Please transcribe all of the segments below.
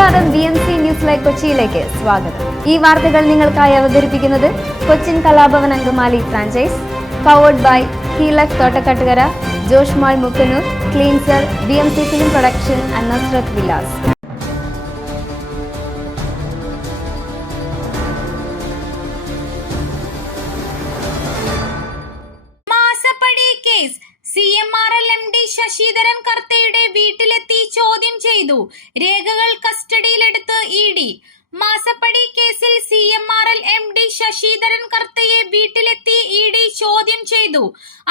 നമസ്കാരം B M C news live കൊച്ചിയിലേക്ക് സ്വാഗതം. ഈ വാർത്തകൾ നിങ്ങൾക്കായി അവതരിപ്പിക്കുന്നത് Cochin Kalabhavan Angamaly franchise powered by ഹീലക് Thottakattukara Josh mall Mookkannoor cleanser B M C film production and Vilas C Sasidharan കർത്തയുടെ വീട്ടിലെത്തി ചോദ്യം ചെയ്തു. കസ്റ്റഡിയിലെടുത്ത് ഇ ഡി. മാസപ്പടി കേസിൽ C M R L M D Sasidharan കർത്തയെ വീട്ടിലെത്തി ഇ ഡി ചോദ്യം ചെയ്തു.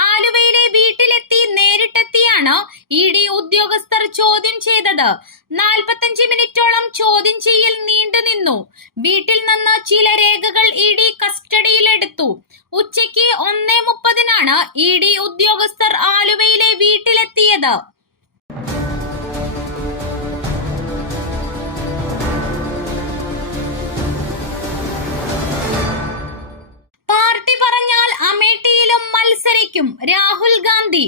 ആലുവയിലെ വീട്ടിലെത്തി നേരിട്ടെത്തിയാണ് ഇ ഡി ഉദ്യോഗസ്ഥർ ചോദ്യം ചെയ്തത്. നാൽപ്പത്തഞ്ച് മിനിറ്റോളം ചോദ്യം ചെയ്യൽ നീണ്ടു നിന്നു. വീട്ടിൽ നിന്ന് ചില രേഖകൾ ഇ ഡി കസ്റ്റഡിയിലെടുത്തു. ഉച്ചയ്ക്ക് ഒന്നേ മുപ്പതിനാണ് ഇ ഡി ഉദ്യോഗസ്ഥർ ആലുവയിലെ വീട്ടിലെത്തിയത്. പാർട്ടി പറഞ്ഞാൽ അമേഠിയിലും മത്സരിക്കും. രാഹുൽ ഗാന്ധി.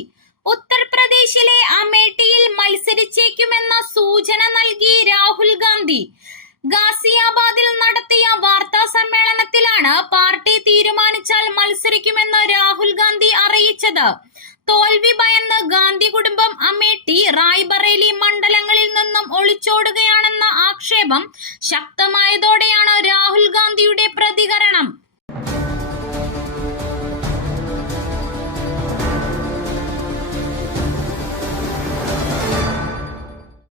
ഉത്തർപ്രദേശിലെ അമേഠിയിൽ മത്സരിച്ചേക്കുമെന്ന സൂചന നൽകി രാഹുൽ ഗാന്ധി. ഗാസിയാബാദിൽ നടത്തിയ വാർത്താ സമ്മേളനത്തിലാണ് പാർട്ടി തീരുമാനിച്ചാൽ മത്സരിക്കുമെന്ന് രാഹുൽ ഗാന്ധി അറിയിച്ചത്. തോൽവി ഭയന്ന് ഗാന്ധി കുടുംബം അമേഠി റായ്ബറേലി മണ്ഡലങ്ങളിൽ നിന്നും ഒളിച്ചോടുകയാണെന്ന ആക്ഷേപം ശക്തമായതോടെയാണ് രാഹുൽ ഗാന്ധിയുടെ പ്രതികരണം.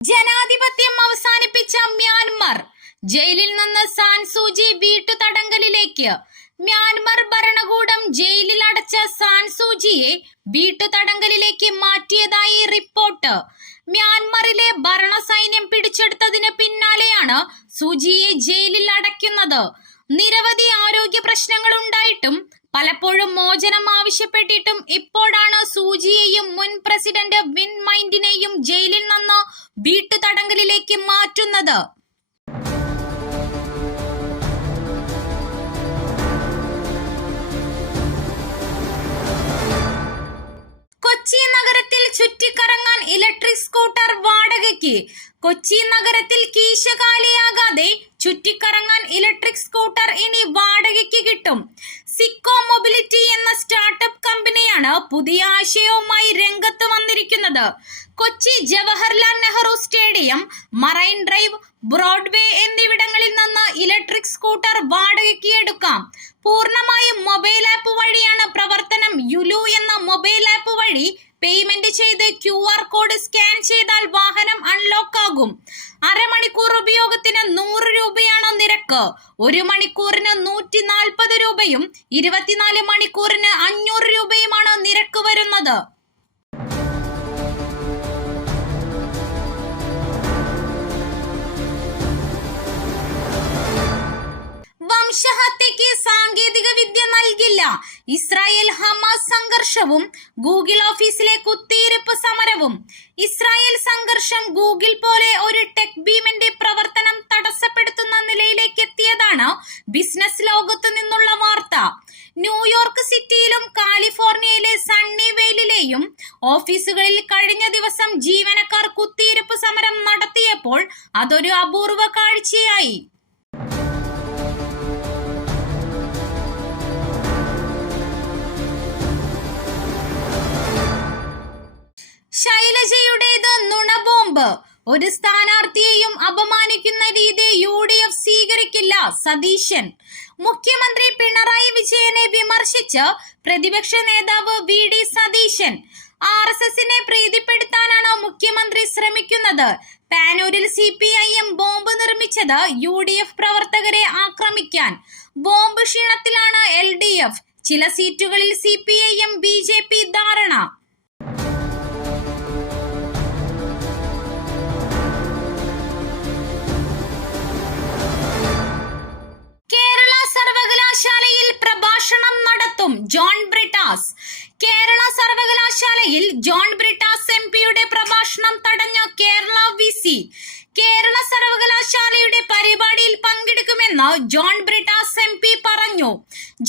ജനാധിപത്യം അവസാനിപ്പിച്ച മ്യാൻമർ. ജയിലിൽ നിന്ന് സാൻസൂജി വീട്ടുതടങ്കലിലേക്ക്. മ്യാൻമർ ഭരണകൂടം ജയിലിൽ അടച്ച സാൻസൂജിയെ വീട്ടുതടങ്കലിലേക്ക് മാറ്റിയതായി റിപ്പോർട്ട്. മ്യാൻമറിലെ ഭരണസൈന്യം പിടിച്ചെടുത്തതിന് പിന്നാലെയാണ് സൂചിയെ ജയിലിൽ അടയ്ക്കുന്നത്. നിരവധി ആരോഗ്യ പ്രശ്നങ്ങൾ ഉണ്ടായിട്ടും പലപ്പോഴും മോചനം ആവശ്യപ്പെട്ടിട്ടും ഇപ്പോഴാണ് സൂചിയെയും മുൻ പ്രസിഡന്റ് വിൻ മൈൻഡിനെയും ജയിലിൽ നിന്ന് വീട്ടുതടങ്കലിലേക്ക് മാറ്റുന്നത്. കൊച്ചി നഗരത്തിൽ ചുറ്റിക്കറങ്ങാൻ ഇലക്ട്രിക് സ്കൂട്ടർ വാടകയ്ക്ക്. കൊച്ചി നഗരത്തിൽ കീശകാലിയാകാതെ ചുറ്റിക്കറങ്ങാൻ ഇലക്ട്രിക് സ്കൂട്ടർ ഇനി വാടകയ്ക്ക് കിട്ടും. സിക്കോ മൊബിലിറ്റി എന്ന സ്റ്റാർട്ടപ്പ് കമ്പനിയാണ് പുതിയ ആശയവുമായി രംഗത്ത് വന്നിരിക്കുന്നത്. Kochi Jawaharlal Nehru stadium marine drive Broadway എന്നിവിടങ്ങളിൽ നിന്ന് ഇലക്ട്രിക് സ്കൂട്ടർ വാടകയ്ക്ക് എടുക്കാം പൂർണമായും മൊബൈൽ ആപ്പ് വഴിയാണ് പ്രവർത്തനം. യുലു എന്ന മൊബൈൽ ആപ്പ് വഴി പേയ്മെന്റ് ചെയ്ത് ക്യു കോഡ് സ്കാൻ ചെയ്താൽ വാഹനം അൺലോക്ക് ആകും അരമണിക്കൂർ ഉപയോഗത്തിന് നൂറ് രൂപയാണ് നിരക്ക്? ഒരു മണിക്കൂറിന് നൂറ്റി നാൽപ്പത് രൂപയും ഇരുപത്തിനാല് മണിക്കൂറിന് അഞ്ഞൂറ് രൂപയുമാണ് നിരക്ക് വരുന്നത്. വംശഹത്യക്ക് സാ ഇസ്രായേൽ ഹമാസ് സംഘർഷവും ഗൂഗിൾ ഓഫീസിലെ കുത്തിയിരിപ്പ് സമരവും. ഇസ്രായേൽ സംഘർഷം ഗൂഗിൾ പോലെ ഒരു ടെക് ഭീമന്റെ പ്രവർത്തനം തടസ്സപ്പെടുത്തുന്ന നിലയിലേക്ക് എത്തിയതാണ് ബിസിനസ് ലോകത്തു നിന്നുള്ള വാർത്ത. ന്യൂയോർക്ക് സിറ്റിയിലും കാലിഫോർണിയയിലെ സണ്ണി വെയിലിലെയും ഓഫീസുകളിൽ കഴിഞ്ഞ ദിവസം ജീവനക്കാർ കുത്തിയിരിപ്പ് സമരം നടത്തിയപ്പോൾ അതൊരു അപൂർവ കാഴ്ചയായി. ശൈലജയുടേത് നുണബോംബ് ഒരു സ്ഥാനാർത്ഥിയെയും അപമാനിക്കുന്ന രീതി യു ഡി എഫ് സ്വീകരിക്കില്ല സതീശൻ. മുഖ്യമന്ത്രി പിണറായി വിജയനെ വിമർശിച്ച് പ്രതിപക്ഷ നേതാവ് V D Satheesan. R S എസിനെ പ്രീതിപ്പെടുത്താനാണ് മുഖ്യമന്ത്രി ശ്രമിക്കുന്നത്. പാനൂരിൽ C P I M bomb നിർമ്മിച്ചത് യു ഡി എഫ് പ്രവർത്തകരെ ആക്രമിക്കാൻ. ബോംബ് ക്ഷീണത്തിലാണ് എൽ ഡി എഫ്. ചില സീറ്റുകളിൽ C P I M B J P ധാരണ. ജോൺ ബ്രിട്ടാസ്. കേരള സർവകലാശാലയിൽ ജോൺ ബ്രിട്ടാസ് എം പിയുടെ പ്രഭാഷണം തടഞ്ഞ കേരള വി സി. കേരള സർവകലാശാലയുടെ പരിപാടിയിൽ പങ്കെടുക്കുമെന്ന് ജോൺ ബ്രിട്ടാസ് എം പി പറഞ്ഞു.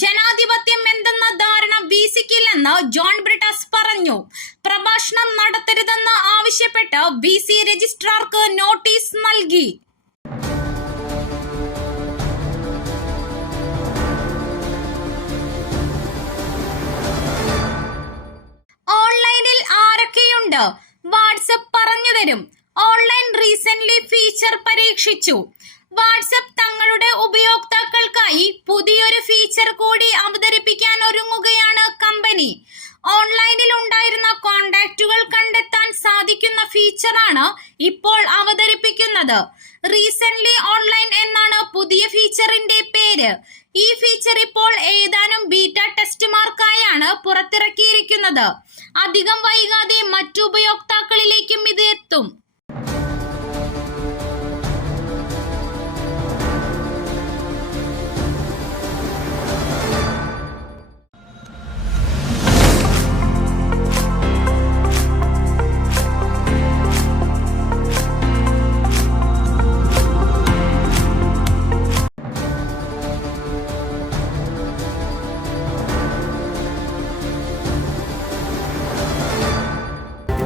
ജനാധിപത്യം എന്തെന്ന ധാരണ വി സിക്കില്ലെന്ന് ജോൺ ബ്രിട്ടാസ് പറഞ്ഞു. പ്രഭാഷണം നടത്തരുതെന്ന് ആവശ്യപ്പെട്ട് ബി സി രജിസ്ട്രാർക്ക് നോട്ടീസ് നൽകി. എന്ന് വാട്സപ്പ് പറഞ്ഞു തരും. ഓൺലൈൻ റീസെന്റ് ഫീച്ചർ പരീക്ഷിച്ചു. വാട്സപ്പ് തങ്ങളുടെ ഉപയോക്താക്കൾക്കായി പുതിയൊരു ഫീച്ചർ കൂടി അവതരിപ്പിക്കാൻ ഒരുങ്ങുകയാണ് കമ്പനി. ഓൺലൈനിൽ ഉണ്ടായിരുന്ന കോണ്ടാക്റ്റുകൾ കണ്ടെത്താൻ സാധിക്കുന്ന ഫീച്ചറാണ് ഇപ്പോൾ അവതരിപ്പിക്കുന്നത്. റീസെന്റ് ഓൺലൈൻ എന്നാണ് പുതിയ ഫീച്ചറിന്റെ പേര്. ഈ ഫീച്ചർ ഇപ്പോൾ ഏതാനും ബീറ്റ ടെസ്റ്റുമാർക്കായാണ് പുറത്തിറക്കിയിരിക്കുന്നത്. അധികം വൈകാതെ മറ്റു ഉപയോക്താക്കളിലേക്കും ഇത് എത്തും.